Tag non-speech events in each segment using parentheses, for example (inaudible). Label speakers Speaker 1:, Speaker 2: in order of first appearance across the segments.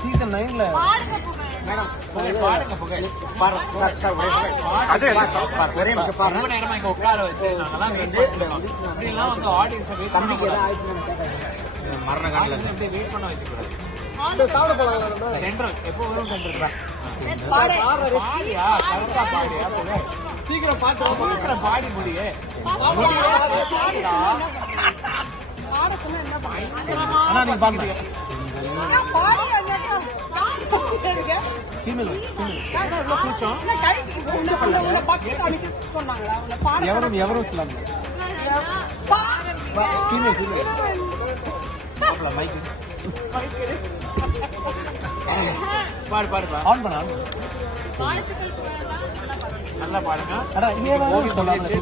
Speaker 1: Season நைன்ல
Speaker 2: அஜய்
Speaker 1: ஒரே நிமிஷம் பாருங்க. ரொம்ப நேரமா இங்க உட்கார வச்சு நாங்கெல்லாம் இப்படி எல்லாம் வந்து ஆடியன்ஸ் வெயிட் பண்ண கூடாது மரண காலில் இருந்து வெயிட் பண்ண வைக்க கூடாது எப்போ வரும் பாடியா? கரெக்டா பாடியா? சீக்கிரம் பாட்டு சீக்கிரம் பாடி முடியே. ஆனா நீங்க பாடுங்க ஃபீமேல் ఎవరు ఎవరు ఇస్లాం ఫీమేల్ ఫీమేల్ అప్పుడు మైక్ பாடு பாடு ஆன் பண்ண நல்லா பாடுங்க.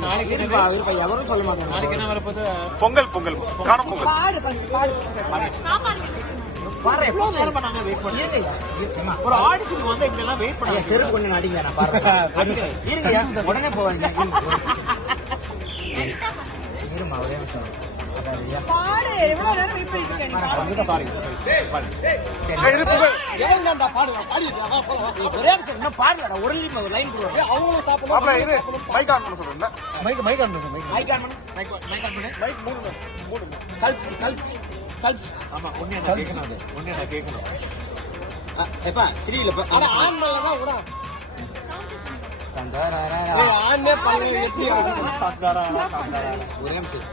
Speaker 1: நாளைக்கு எவரும் சொல்ல மாட்டாங்க. நாளைக்கு என்ன வரப்போது
Speaker 2: பொங்கல் பொங்கல் காணும் பொங்கல்.
Speaker 1: வெயிட் பண்ணி. ஒரு ஆடிஷன் வந்து இங்க எல்லாம் வெயிட் பண்ணாங்க செருப்பு கொஞ்சம் (laughs) அடிங்க நான் பாருங்க உடனே போவாங்க இருமா ஒரே நிமிஷம். சாரி
Speaker 2: இரு பொங்கல்
Speaker 1: ஒரே நிமிஷம் இன்னும் பாடலடா. ஒரு லைன் போடுவாங்க அவங்களும் சாப்பிடலாம்
Speaker 2: இரு. மைக் ஆன் பண்ண சொல்றேன்
Speaker 1: மைக் மைக் ஆன் பண்ணு மைக் மைக் ஆன் பண்ணு. மைக் மைக் ஆன் பண்ணு.
Speaker 2: மைக் மூணு மூணு
Speaker 1: கல்ப்ஸ் கல்ப்ஸ் கல்ப்ஸ். ஆமா ஒண்ணே நான் கேட்கணும் அது. ஒண்ணே நான் கேட்கணும் எப்பா திருவில அட ஆன் பண்ணலனா கூட ஒரே நிமிஷம்.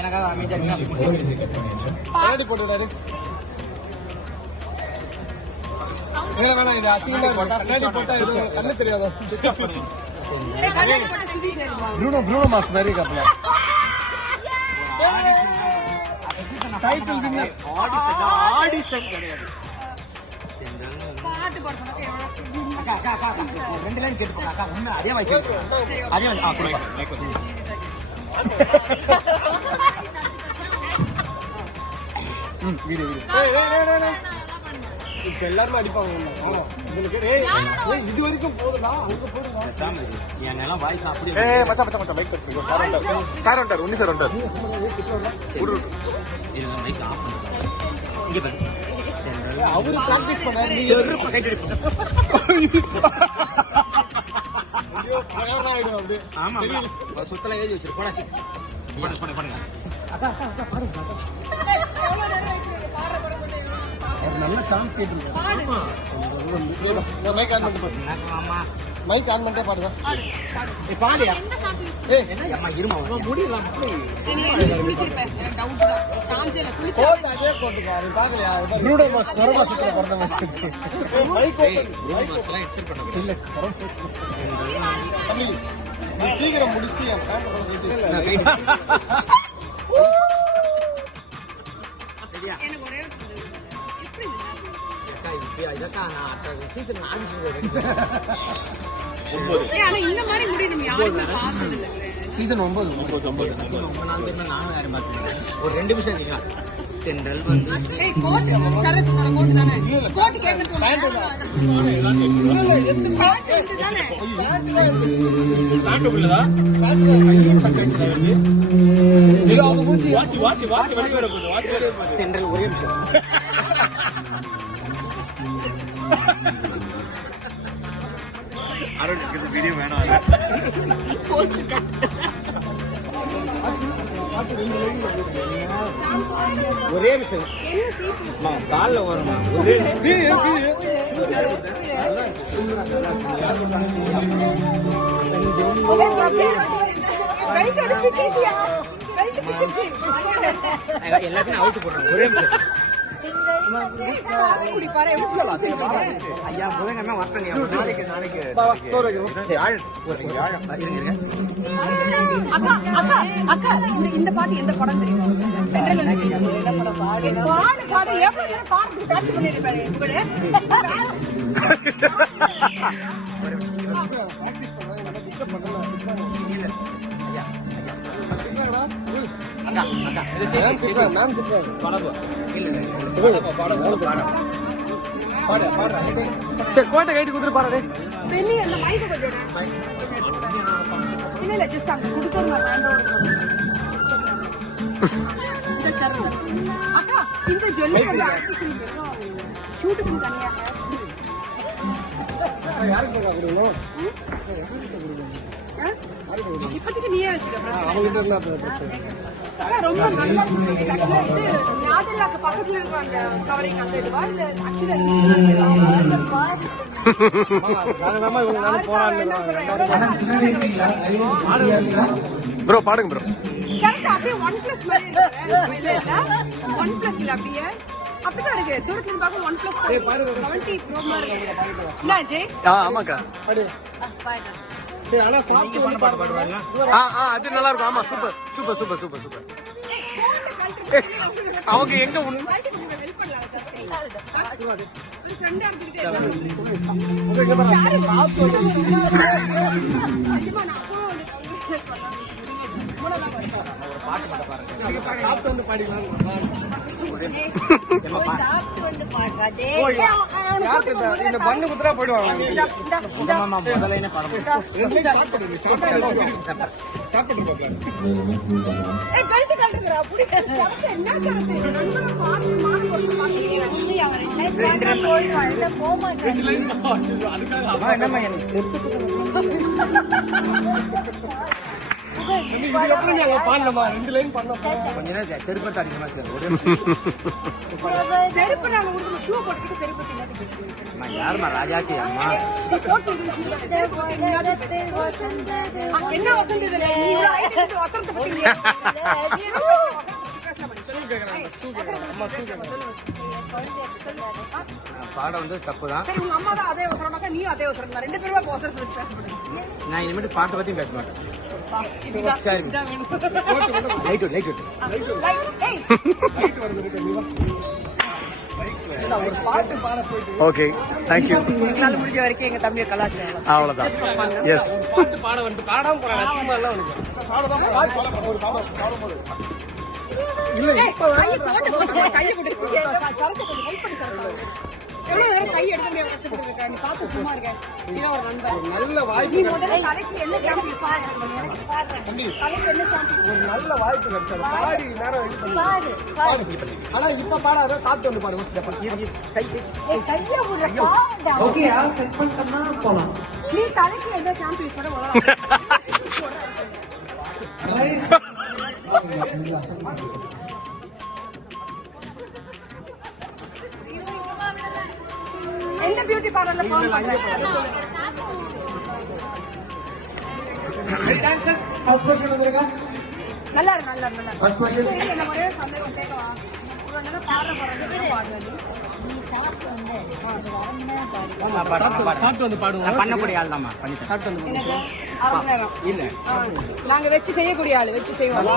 Speaker 1: எனக்காக அமைதியா போட்டு கண்ணு தெரியாதோ? ப்ரூனோ ப்ரூனோ மாஸ் மாதிரி கப்பல டைட்டில் வின்னர் ஆடிஷன் ஆடிஷன். கிடையாது. அக்கா அக்கா அக்கா அக்கா. ரெண்டு லைன் கேட்டு அக்கா உண்மை அதே வயசு அதே வயசு ஆ கொடுங்க. ம் வீடு வீடு. இப்ப எல்லாருமே அடிப்பாங்க இது வரைக்கும் போதுடா அங்க போதுடா. என்னெல்லாம் வாய்ஸ் அப்படியே
Speaker 2: ஏ மச்சான் மச்சான் மச்சான் மைக் கட் சார் வந்தார் சார் வந்தார் உன்னி சார். வந்தார் விடு விடு.
Speaker 1: இதுல மைக் ஆஃப் பண்ணுங்க இங்க பாரு.
Speaker 3: அவரு பிராக்டிஸ் பண்ணாரு
Speaker 1: செருப்பு கைட்டு ஆமா. சுத்தல எழுதி வச்சிரு. போடாச்சு பண்ணுங்க பண்ணுங்க பண்ணுங்க நல்ல சான்ஸ் கேட்டுருக்கேன்
Speaker 3: மைக் ஆன் பண்ணிட்டு பாரு
Speaker 1: ஆமா.
Speaker 3: மைக் ஆன் பண்ணிட்டே பாடுங்க.
Speaker 1: ஏய், பாண்டியா ஏய் என்ன அம்மா இருமா முடியல
Speaker 3: போட்டு அதே போட்டுக்கோ அது பாக்கலையா
Speaker 1: ப்ரூடோ மாஸ் கொரோனா மாசத்துல பிறந்தவன்
Speaker 3: மைக்
Speaker 1: இல்ல
Speaker 3: தமிழ் நீ சீக்கிரம் முடிச்சு என் பேண்ட் பண்ண போயிட்டு
Speaker 1: சீசன் ஒன்பது ஒன்பது ஒன்பது நானும் யாரும் பார்த்தேன் ஒரு ரெண்டு நிமிஷம் இருக்கீங்க தென்றல் வந்து
Speaker 3: வாட்சி வாட்சி வாட்சி வெளியே வர போகுது வாட்சி வெளியே போகுது
Speaker 1: தென்றல் ஒரே நிமிஷம்
Speaker 2: அருண் வீடியோ வேணாம்
Speaker 1: ஒரே நிமிஷம் காலில் வருமா ஒரே எல்லாத்தையும் அவுத்து போடுறோம் ஒரே நிமிஷம். ஐயா புதன்கிழமை வரட்டங்க நாளைக்கு நாளைக்கு சரி, ஆள் ஒரு ஆள் அக்கா இருங்க
Speaker 4: இந்த பாட்டு எந்த படம் தெரியுமா பாடு பாடு எவ்வளவு நேரம் பாடுறதுக்கு காட்சி பண்ணிருப்பாரு இப்படி
Speaker 1: சரி,
Speaker 3: கோட்டை கைட்டு கொடுத்துட்டு பாரு
Speaker 4: இல்ல இல்ல ஜஸ்ட் அங்க இந்த ஷர்ட் அக்கா இந்த ஜுவல்லரி ஷூட்டுக்கு தனியா இப்போதைக்கு நீயே வச்சுக்க பிரச்சனை ரொம்ப நல்லா ஞாபகம் பக்கத்துல கவரிங் அந்த இதுவா இல்ல ஆக்சுவலா
Speaker 2: ப்ரோ பாடுங்க ப்ரோ
Speaker 4: ஷர்ட் அப்படியே ஒன் பிளஸ் மாதிரி இருக்கு இல்ல இல்ல ஒன் பிளஸ் இல்ல அப்படியே அப்படிதான் இருக்கு. தூரத்துல இருந்து பார்க்க ஒன் பிளஸ் செவன்டி ப்ரோ மாதிரி இருக்கு. என்ன அஜய்
Speaker 2: ஆ ஆமாக்கா.
Speaker 3: சரி ஆனா சாப்பிட்டு பாடுவாங்க.
Speaker 2: ஆ ஆ அது நல்லா இருக்கும் ஆமா super super
Speaker 4: super super super.
Speaker 2: அவங்க எங்க.
Speaker 3: சாப்பிட்டு இந்த
Speaker 4: கூட்டிட்டு
Speaker 3: பண்ணு குத்துறா போயிடுவாங்க (laughs) இதுக்கப்புறம் நீ அங்க பாடலாமா ரெண்டு லைன் பண்ண
Speaker 1: கொஞ்ச நேரம் செருப்பத்தை அடிக்கமா சார் ஒரே
Speaker 4: செருப்பு நாங்க கொடுக்கணும். shoe போட்டுக்கிட்டு செருப்பு பின்னாடி போட்டுக்கணும்.
Speaker 1: நான் யாருமா ராஜாத்தி அம்மா
Speaker 4: என்ன வசந்த் பத்தி
Speaker 1: பாடம் வந்து தப்பு தான்
Speaker 4: சரி உங்க அம்மா தான் அதே அவசரமாக்கா நீ அதே அவசரம் ரெண்டு பேருமே அப்ப அவசரத்தை வச்சு பேச
Speaker 1: நான் இனிமேட்டு பாட்டை பத்தியும் பேச மாட்டேன். சரி. லைட் லைட்
Speaker 2: ஓகே தேங்க்யூ
Speaker 4: எங்களால முடிஞ்ச வரைக்கும் எங்க தம்பியை கலாச்சாரம்
Speaker 2: அவ்வளவுதான். எஸ்
Speaker 3: பாட்டு பாட வந்து பாடாம போறாங்க அசிங்கமா எல்லாம் உனக்கு. இல்ல இப்ப
Speaker 4: கையை போட்டு சரக்கு கொஞ்சம் ஹெல்ப் பண்ணி சரக்கு எவ்வளவு நேரம் கை எடுக்க முடியாம கஷ்டப்பட்டு இருக்க நீ பார்த்து சும்மா இருக்க. நீ ஒரு நண்பன்.
Speaker 3: நல்ல வாய்ப்பு
Speaker 4: நீ முதல்ல தலைக்கு என்ன ஷாம்பு தலைக்கு என்ன ஷாம்பு
Speaker 3: ஒரு நல்ல வாய்ப்பு கிடைச்சது பாடி நேரம் இது பண்ணி பாடு. ஆனா இப்ப பாடாத சாப்பிட்டு வந்து பாடு கை கை.
Speaker 5: ஓகேயா செட் பண்ணிட்டோம்னா போலாம்.
Speaker 4: நீ தலைக்கு எந்த ஷாம்பு யூஸ் பண்ண முதல்ல எந்த பியூட்டி பார்லர்ல போன் பண்றேன்
Speaker 5: ஃபர்ஸ்ட் கொஸ்டின் வந்துருங்க
Speaker 4: நல்லா இருக்கு நல்லா இருக்கு. நல்லா
Speaker 5: ஃபர்ஸ்ட்
Speaker 4: என்ன ஒரே சந்தேகம் பாடுற பாடுறது
Speaker 3: சாப்பிட்டு வந்து பாடுவோம்.
Speaker 1: பண்ணக்கூடிய ஆள் தான்மா பண்ணி.
Speaker 3: சாப்பிட்டு வந்து
Speaker 4: அரை மணி நேரம்.
Speaker 1: இல்ல.
Speaker 4: நாங்க வச்சு செய்யக்கூடிய ஆளு வச்சு செய்வோம்